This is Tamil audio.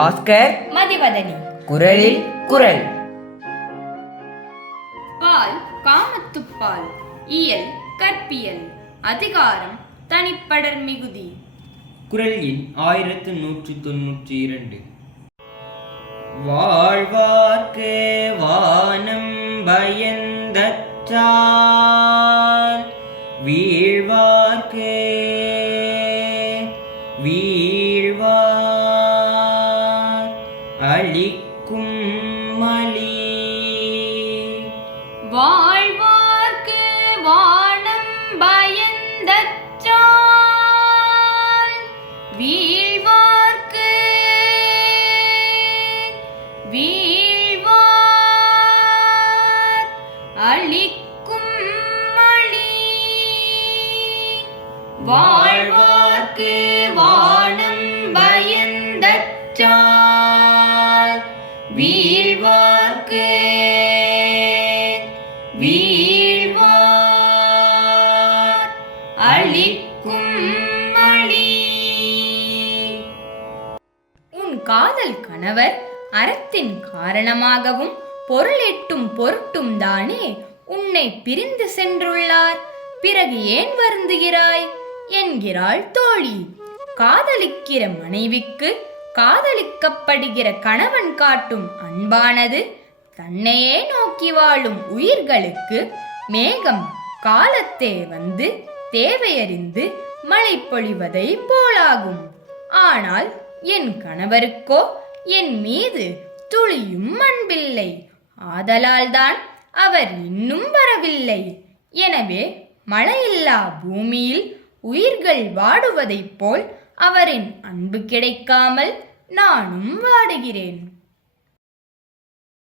பாஸ்கர். மதிவதனி. குரலில் குரல். பால் காமத்துப்பால் இயல் கற்பியல் அதிகாரம் தனிப்படர் மிகுதி. குரல் எண் ஆயிரத்து நூற்றி தொன்னூற்றி இரண்டு. வாழ்வார்க்கு வானம் பயந்தற்றால் வீழ்வார்க்கு வீழ்வார் அளிக்கும் மலி. வாழ்வார்க்கு வானம் பயந்தற்றால் வீழ்வார்க்கு வீழ்வார். அளிக்கும் மழி வாழ்வார்க்கு வானம் பயந்தற்றால் வீழ்வார் அளிக்கும் உன் காதல் கணவர் அறத்தின் காரணமாகவும் பொருளெட்டும் பொருட்டும் தானே உன்னை பிரிந்து சென்றுள்ளார். பிறகு ஏன் வருந்துகிறாய்? என்கிறாள் தோழி. காதலிக்கிற மனைவிக்கு காதலிக்கப்படுகிற கணவன் காட்டும் அன்பானது தன்னையே நோக்கி வாழும் உயிர்களுக்கு மேகம் காலத்தே வந்து தேவையறிந்து மழை பொழிவதை போலாகும். ஆனால் என் கணவருக்கோ என் மீது துளியும் அன்பில்லை. ஆதலால்தான் அவர் இன்னும் வரவில்லை. எனவே மழையில்லா பூமியில் உயிர்கள் வாடுவதைப் போல் அவரின் அன்பு கிடைக்காமல் நானும் வாடுகிறேன்.